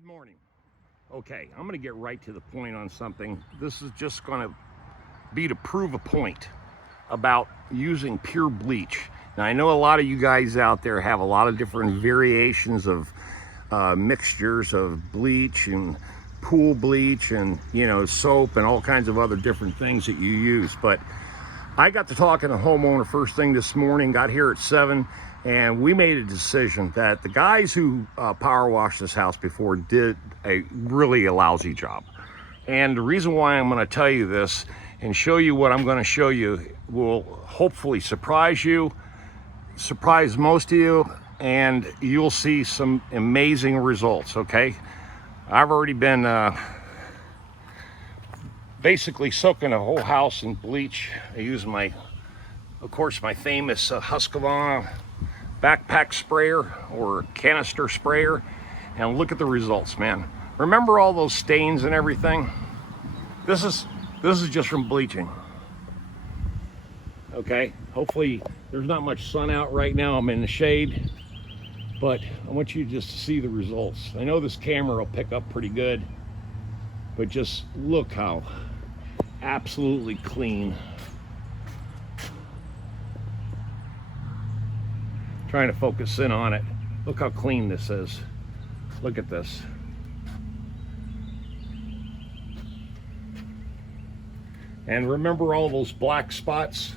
Good morning. Okay, I'm going to get right to the point on something. This is just going to be to prove a point about using pure bleach. Now, I know a lot of you guys out there have a lot of different variations of mixtures of bleach and pool bleach and, you know, soap and all kinds of other different things that you use. But I got to talking to a homeowner first thing this morning, got here at 7, and we made a decision that the guys who power washed this house before did a really lousy job. And the reason why I'm going to tell you this and show you what I'm going to show you will hopefully surprise you, surprise most of you, and you'll see some amazing results, okay? I've already been basically soaking the whole house in bleach. I use of course, my famous Husqvarna backpack sprayer or canister sprayer, and look at the results, man. Remember all those stains and everything? This is just from bleaching. Okay, hopefully there's not much sun out right now. I'm in the shade, but I want you just to see the results. I know this camera will pick up pretty good, but just look how absolutely clean. Trying to focus in on it. Look how clean this is. Look at this. And remember all those black spots?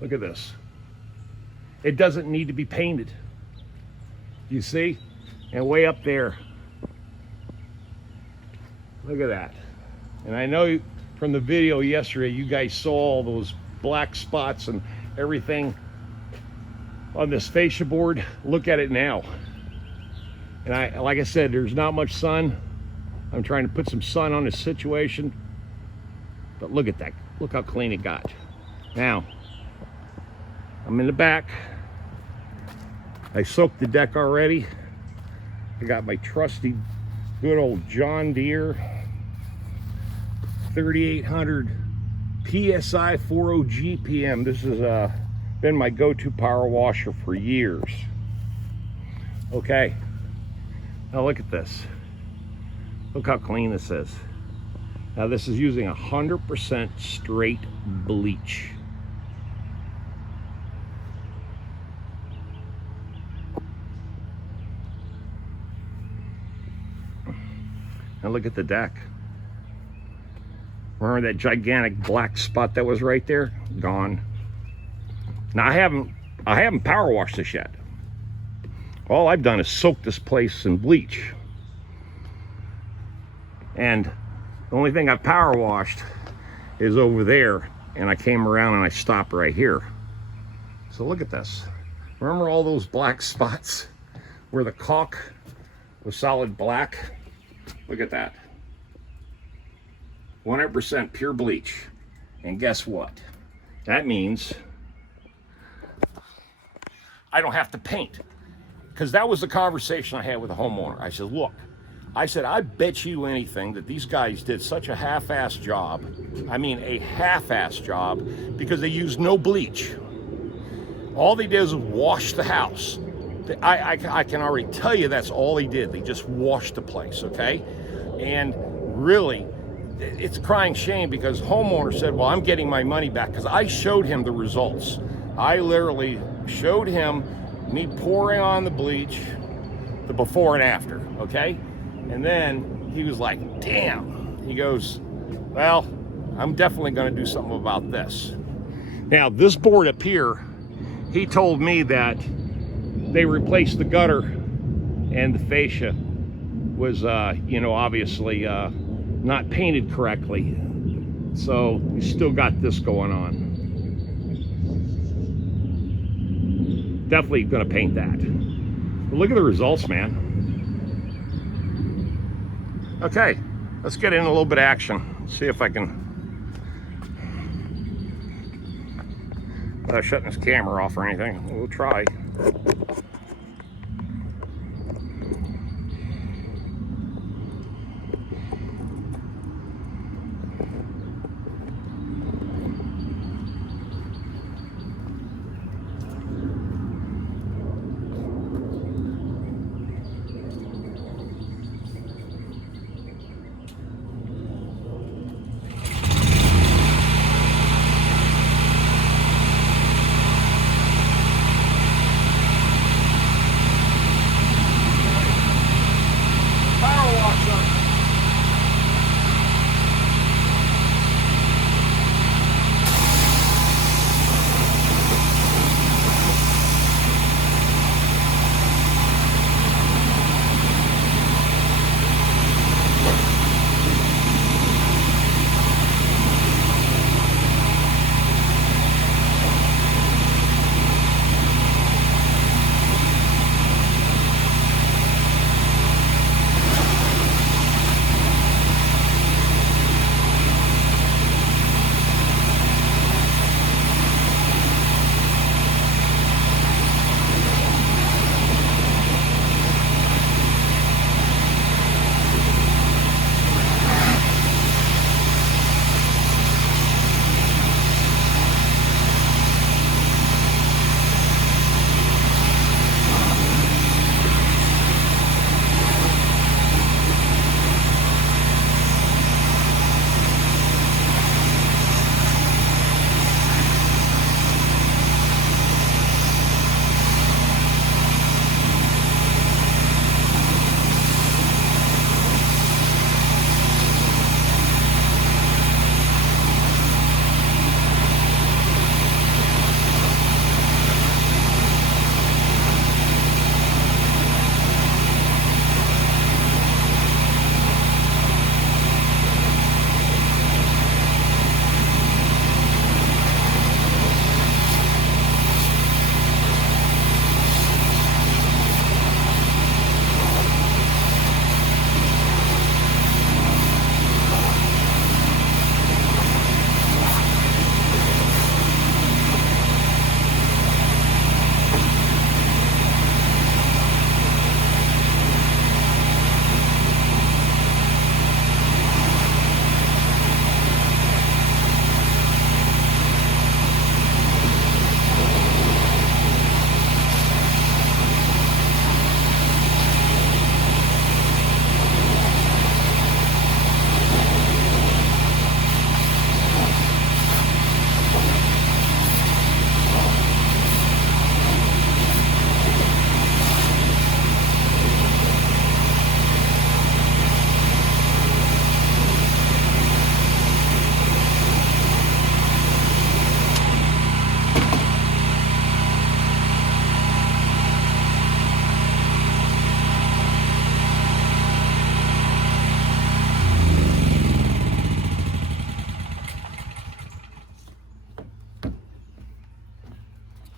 Look at this. It doesn't need to be painted. You see? And way up there. Look at that. And I know from the video yesterday, you guys saw all those black spots and everything on this fascia board. Look at it now. And like I said, there's not much sun. I'm trying to put some sun on this situation. But look at that. Look how clean it got. Now, I'm in the back. I soaked the deck already. I got my trusty, good old John Deere 3800 PSI 40 GPM. This has been my go-to power washer for years. Okay, now look at this. Look how clean this is. Now this is using 100% straight bleach. Now look at the deck. Remember that gigantic black spot that was right there? Gone. Now I haven't power washed this yet. All I've done is soak this place in bleach. And the only thing I've power washed is over there, and I came around and I stopped right here. So look at this. Remember all those black spots where the caulk was solid black? Look at that. 100% pure bleach. And guess what? That means I don't have to paint. Because that was the conversation I had with the homeowner. I said, look, I bet you anything that these guys did such a half-ass job. I mean, a half-ass job, because they used no bleach. All they did was wash the house. I can already tell you that's all they did. They just washed the place, okay? And really, it's a crying shame, because homeowner said, well, I'm getting my money back, because I showed him the results. I literally showed him me pouring on the bleach, the before and after, okay? And then he was like, damn. He goes, well, I'm definitely gonna do something about this. Now, this board up here, he told me that they replaced the gutter and the fascia was, you know, obviously not painted correctly. So we still got this going on. Definitely gonna paint that. But look at the results, man. Okay, let's get in a little bit of action. See if I can, without shutting this camera off or anything. We'll try.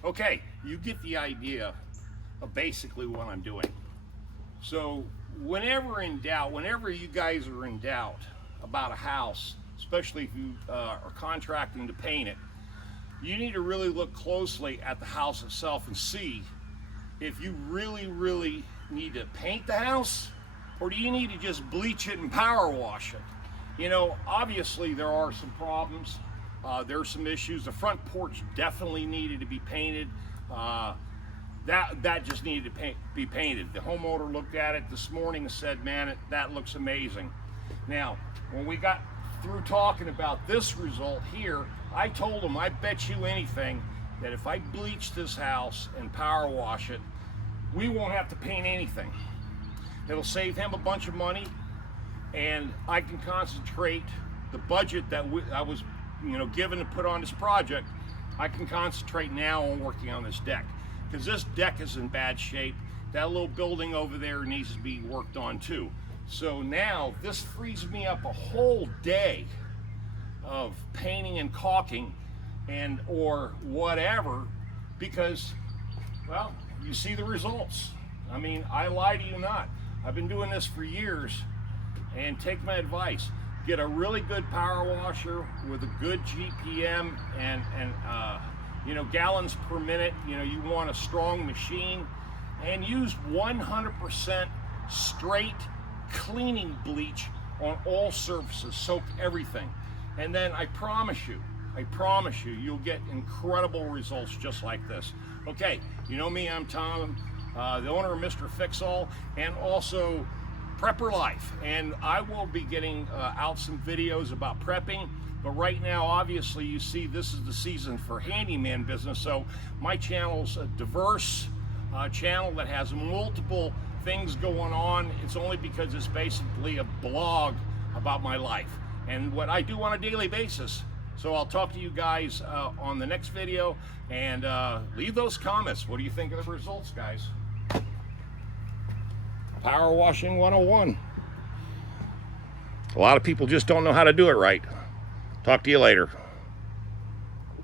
Okay, you get the idea of basically what I'm doing. So whenever in doubt, whenever you guys are in doubt about a house, especially if you are contracting to paint it, you need to really look closely at the house itself and see if you really need to paint the house, or do you need to just bleach it and power wash it. You know, obviously there are some problems. There are some issues. The front porch definitely needed to be painted. That just needed to be painted. The homeowner looked at it this morning and said, man, that looks amazing. Now, when we got through talking about this result here, I told him, I bet you anything that if I bleach this house and power wash it, we won't have to paint anything. It'll save him a bunch of money, and I can concentrate the budget that I was given to put on this project. I can concentrate now on working on this deck, because this deck is in bad shape. That little building over there needs to be worked on too. So now this frees me up a whole day of painting and caulking and or whatever, because, well, you see the results. I mean, I lie to you not. I've been doing this for years, and take my advice. Get a really good power washer with a good GPM and gallons per minute. You want a strong machine, and use 100% straight cleaning bleach on all surfaces. Soak everything, and then I promise you, you'll get incredible results just like this. Okay, you know me, I'm Tom, the owner of Mr. Fix-All, and also Prepper Life, and I will be getting out some videos about prepping. But right now, obviously, you see this is the season for handyman business, so my channel's a diverse channel that has multiple things going on. It's only because it's basically a blog about my life and what I do on a daily basis. So I'll talk to you guys on the next video, and leave those comments. What do you think of the results, guys? Power washing 101. A lot of people just don't know how to do it right. Talk to you later.